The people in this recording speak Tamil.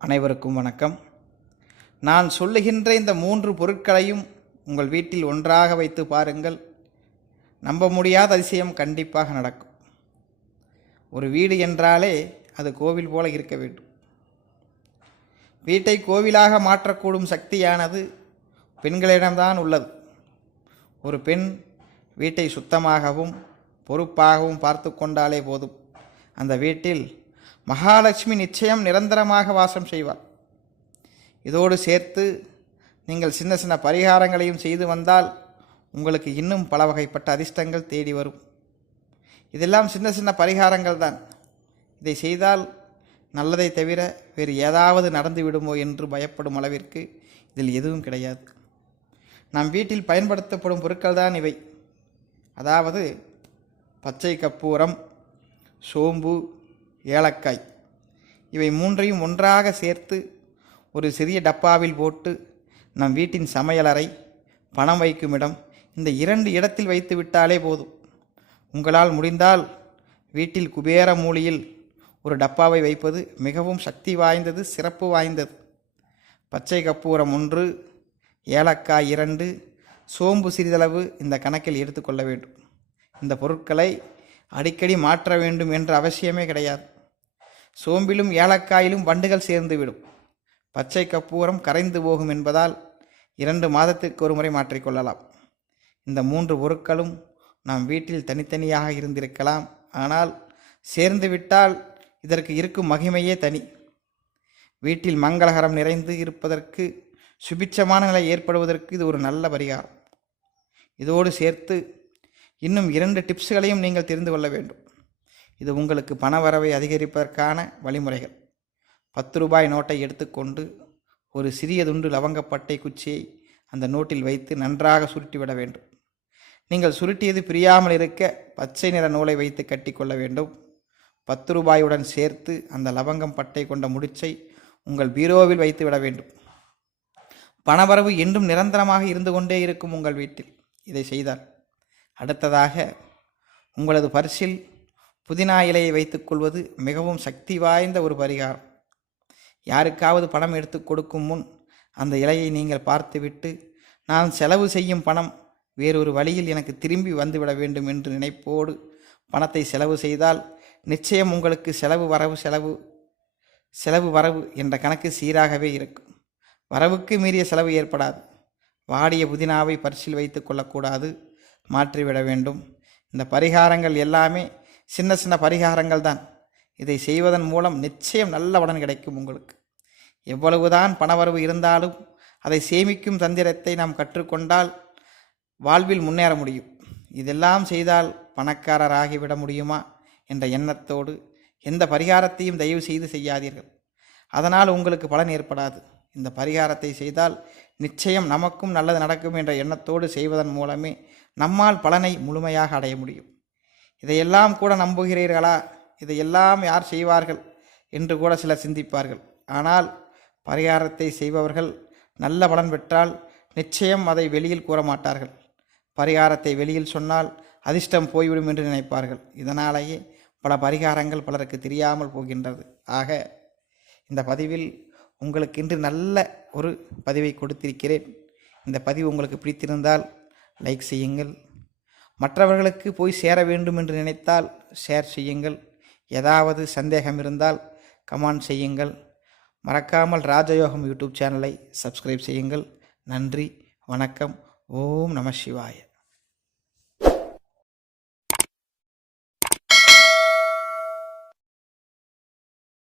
அனைவருக்கும் வணக்கம். நான் சொல்லுகின்ற இந்த மூன்று பொருட்களையும் உங்கள் வீட்டில் ஒன்றாக வைத்து பாருங்கள். நம்ப முடியாத அதிசயம் கண்டிப்பாக நடக்கும். ஒரு வீடு என்றாலே அது கோவில் போல இருக்க வேண்டும். வீட்டை கோவிலாக மாற்றக்கூடும் சக்தியானது பெண்களிடம்தான் உள்ளது. ஒரு பெண் வீட்டை சுத்தமாகவும் பொறுப்பாகவும் பார்த்து கொண்டாலே போதும். அந்த வீட்டில் மகாலட்சுமி நிச்சயம் நிரந்தரமாக வாசம் செய்வார் இதோடு சேர்த்து நீங்கள் சின்ன சின்ன பரிகாரங்களையும் செய்து வந்தால் உங்களுக்கு இன்னும் பல வகைப்பட்ட அதிர்ஷ்டங்கள் தேடி வரும். இதெல்லாம் சின்ன சின்ன பரிகாரங்கள் தான் இதை செய்தால் நல்லதை தவிர வேறு ஏதாவது நடந்து விடுமோ என்று பயப்படும் அளவிற்கு இதில் எதுவும் கிடையாது. நம் வீட்டில் பயன்படுத்தப்படும் பொருட்கள் தான் இவை. அதாவது பச்சை கற்பூரம் சோம்பு ஏலக்காய். இவை மூன்றையும் ஒன்றாக சேர்த்து ஒரு சிறிய டப்பாவில் போட்டு நம் வீட்டின் சமையலறை பணம் வைக்கும் இடம். இந்த இரண்டு இடத்தில் வைத்து விட்டாலே போதும். உங்களால் முடிந்தால் வீட்டில் குபேர மூலையில் ஒரு டப்பாவை வைப்பது மிகவும் சக்தி வாய்ந்தது சிறப்பு வாய்ந்தது. பச்சை கற்பூரம் ஒன்று ஏலக்காய் இரண்டு சோம்பு சிறிதளவு இந்த கணக்கில் எடுத்துக்கொள்ள வேண்டும். இந்த பொருட்களை அடிக்கடி மாற்ற வேண்டும் என்ற அவசியமே கிடையாது. சோம்பிலும் ஏலக்காயிலும் வண்டுகள் சேர்ந்துவிடும். பச்சை கப்பூரம் கரைந்து போகும் என்பதால் இரண்டு மாதத்திற்கு ஒரு முறை மாற்றிக்கொள்ளலாம் இந்த மூன்று பொருட்களும் நாம் வீட்டில் தனித்தனியாக இருந்திருக்கலாம். ஆனால் சேர்ந்துவிட்டால் இதற்கு இருக்கும் மகிமையே தனி. வீட்டில் மங்களகரம் நிறைந்து இருப்பதற்கு சுபிட்சமான நிலை ஏற்படுவதற்கு இது ஒரு நல்ல பரிகாரம். இதோடு சேர்த்து இன்னும் இரண்டு டிப்ஸ்களையும் நீங்கள் தெரிந்து கொள்ள வேண்டும். இது உங்களுக்கு பணவரவை அதிகரிப்பதற்கான வழிமுறைகள். பத்து ரூபாய் நோட்டை எடுத்துக்கொண்டு ஒரு சிறிய துண்டு லவங்கப்பட்டை குச்சியை அந்த நோட்டில் வைத்து நன்றாக சுருட்டிவிட வேண்டும். நீங்கள் சுருட்டியது பிரியாமல் இருக்க பச்சை நிற நூலை வைத்து கட்டிக்கொள்ள வேண்டும். பத்து ரூபாயுடன் சேர்த்து அந்த லவங்கம் பட்டை கொண்ட முடிச்சை உங்கள் பீரோவில் வைத்து விட வேண்டும். பணவரவு என்றும் நிரந்தரமாக இருந்து கொண்டே இருக்கும் உங்கள் வீட்டில். இதை செய்தார் அடுத்ததாக உங்களது பரிசில் புதினா இலையை வைத்துக்கொள்வது மிகவும் சக்தி வாய்ந்த ஒரு பரிகாரம். யாருக்காவது பணம் எடுத்து கொடுக்கும் முன் அந்த இலையை நீங்கள் பார்த்துவிட்டு நான் செலவு செய்யும் பணம் வேறொரு வழியில் எனக்கு திரும்பி வந்துவிட வேண்டும் என்று நினைப்போடு பணத்தை செலவு செய்தால் நிச்சயம் உங்களுக்கு செலவு வரவு செலவு செலவு வரவு என்ற கணக்கு சீராகவே இருக்கும். வரவுக்கு மீறிய செலவு ஏற்படாது. வாடிய புதினாவை பரிசில் வைத்து கொள்ளக்கூடாது. மாற்றிவிட வேண்டும். இந்த பரிகாரங்கள் எல்லாமே சின்ன சின்ன பரிகாரங்கள் தான். இதை செய்வதன் மூலம் நிச்சயம் நல்ல பலன் கிடைக்கும் உங்களுக்கு. எவ்வளவுதான் பணவரவு இருந்தாலும் அதை சேமிக்கும் தந்திரத்தை நாம் கற்றுக்கொண்டால் வாழ்வில் முன்னேற முடியும். இதெல்லாம் செய்தால் பணக்காரராகிவிட முடியுமா என்ற எண்ணத்தோடு எந்த பரிகாரத்தையும் தயவு செய்து செய்யாதீர்கள். அதனால் உங்களுக்கு பலன் ஏற்படாது. இந்த பரிகாரத்தை செய்தால் நிச்சயம் நமக்கும் நல்லது நடக்கும் என்ற எண்ணத்தோடு செய்வதன் மூலமே நம்மால் பலனை முழுமையாக அடைய முடியும். இதையெல்லாம் கூட நம்புகிறீர்களா? இதையெல்லாம் யார் செய்வார்கள்? என்று கூட சிலர் சிந்திப்பார்கள். ஆனால் பரிகாரத்தை செய்பவர்கள் நல்ல பலன் பெற்றால் நிச்சயம் அதை வெளியில் கூற மாட்டார்கள் பரிகாரத்தை வெளியில் சொன்னால் அதிர்ஷ்டம் போய்விடும் என்று நினைப்பார்கள். இதனாலேயே பல பரிகாரங்கள் பலருக்கு தெரியாமல் போகின்றது. ஆக இந்த பதிவில் உங்களுக்கு இன்று நல்ல ஒரு பதிவை கொடுத்திருக்கிறேன். இந்த பதிவு உங்களுக்கு பிடித்திருந்தால் லைக் செய்யுங்கள். மற்றவர்களுக்கு போய் சேர வேண்டும் என்று நினைத்தால் ஷேர் செய்யுங்கள். ஏதாவது சந்தேகம் இருந்தால் கமெண்ட் செய்யுங்கள். மறக்காமல் ராஜயோகம் யூடியூப் சேனலை சப்ஸ்கிரைப் செய்யுங்கள். நன்றி வணக்கம். ஓம் நம சிவாய.